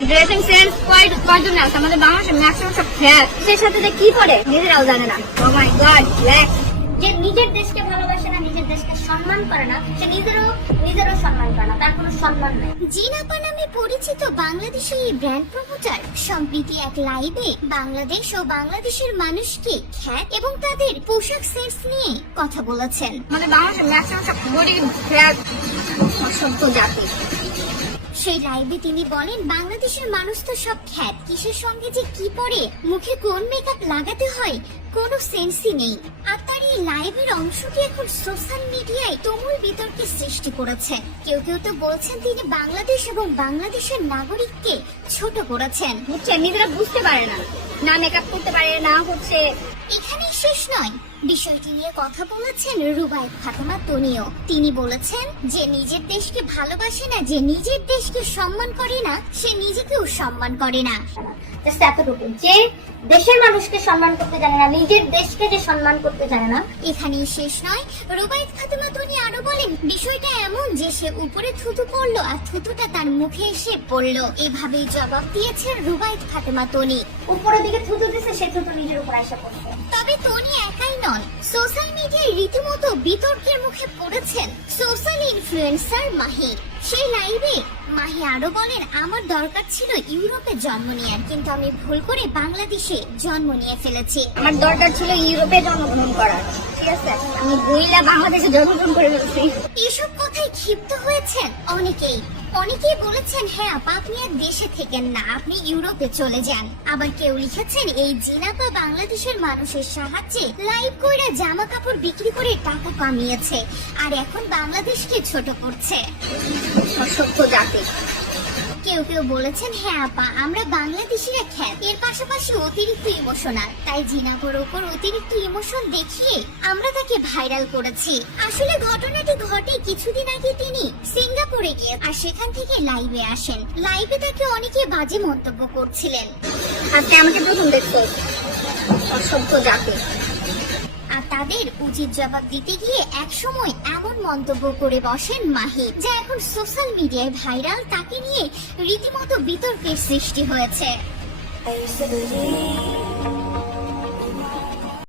Dressing sense কয় কয়জন আছে আমাদের বাংলাদেশে ম্যাক্সিমাম সব ফ্যাট সেই সাথে যে কি করে নিজেরাও জানে না। ও মাই গড ব্ল্যাক যে নিজের দেশকে ভালোবাসে না নিজের দেশকে সম্মান করে না সে নিজেরও নিজেরও সম্মান করে না। তার কোনো সম্মান নেই। জিনাপা নামে পরিচিত বাংলাদেশি এই ব্র্যান্ড প্রমোটার সম্প্রতি এক লাইভে বাংলাদেশ ও বাংলাদেশের মানুষকে খ্যাত এবং তাদের পোশাক সেন্স নিয়ে কথা বলেছেন। আমাদের বাংলাদেশে ম্যাক্সিমাম সব গরিব ফ্যাট অসভ্য জাতি সেই লাইভে তিনি বলেন বাংলাদেশের মানুষ তো সব খ্যাত। কিসের সঙ্গে যে কি পরে মুখে কোন মেকআপ লাগাতে হয়? কোনো সেন্সই নেই। আর তার এই লাইভের অংশটি এখন সোশ্যাল মিডিয়ায় তুমুল বিতর্কের সৃষ্টি করেছে। কেউ কেউ তো বলছেন তিনি বাংলাদেশ এবং বাংলাদেশের নাগরিককে ছোট করেছেন। বুঝছে নিজেরা বুঝতে পারে না। না মেকআপ করতে পারে না হচ্ছে এখানেই শেষ নয়। বিষয়টি নিয়ে কথা বলেছেন রুবায়ত ফাতেমা তনিও। তিনি বলেছেন, যে নিজের দেশকে ভালোবাসে না, যে নিজের দেশকে সম্মান করে না, সে নিজেকেও সম্মান করে না। জাস্ট এতটুকু যে দেশের মানুষকে সম্মান করতে জানে না নিজের দেশকে যে সম্মান করতে জানে না। এখানেই শেষ নয়। রুবাইত ফাতেমা তনি আরও বলেন বিষয়টা এমন যে সে উপরে থুতু পড়ল আর থুতুটা তার মুখে এসে পড়ল। এভাবেই জবাব দিয়েছেন রুবাইত ফাতেমা তনি উপরের দিকে থুতু দিছে সে থুতু নিজের উপর আইসা পড়ছে। তবে টনি একাই নন সোশ্যাল মিডিয়ায় রীতিমতো বিতর্কের মুখে পড়েছেন সোশ্যাল ইনফ্লুয়েন্সার মাহি। সেই লাইভে মাহি আরও বলেন, আমার দরকার ছিল ইউরোপে জন্ম নেওয়ার কিন্তু আমি ভুল করে বাংলাদেশে জন্ম নিয়ে ফেলেছি। আমার দরকার ছিল ইউরোপে জন্মগ্রহণ করার। আমি বাংলাদেশে জন্মগ্রহণ করে ফেলেছি। এসব কথায় ক্ষিপ্ত হয়েছেন অনেকেই। অনেকেই বলেছেন হ্যাঁ আপা আপনি আর দেশে থেকেন না আপনি ইউরোপে চলে যান। আবার কেউ লিখেছেন এই জিনাপা বাংলাদেশের মানুষের সাহায্যে লাইভ কইরা জামা কাপড় বিক্রি করে টাকা কামিয়েছে আর এখন বাংলাদেশকে ছোট করছে। অসভ্য জাতি। কেউ কেউ বলেছেন হ্যাঁ আপা আমরা বাংলাদেশিরা খ্যাত। এর পাশাপাশি অতিরিক্ত ইমোশনাল। তাই জিনাপোর ওপর অতিরিক্ত ইমোশন দেখিয়ে আমরা তাকে ভাইরাল করেছি। আসলে ঘটনাটি ঘটে কিছুদিন আগে তিনি গিয়ে আর সেখান থেকে লাইভে আসেন। লাইভে তাকে অনেকে বাজে মন্তব্য করছিলেন। আজকে আমাকে প্রথম দেখছ অসভ্য জাতি। আর তাদের উচিত জবাব দিতে গিয়ে একসময় এমন মন্তব্য করে বসেন মাহি যা এখন সোশ্যাল মিডিয়ায় ভাইরাল তাকে নিয়ে রীতিমতো বিতর্কের সৃষ্টি হয়েছে।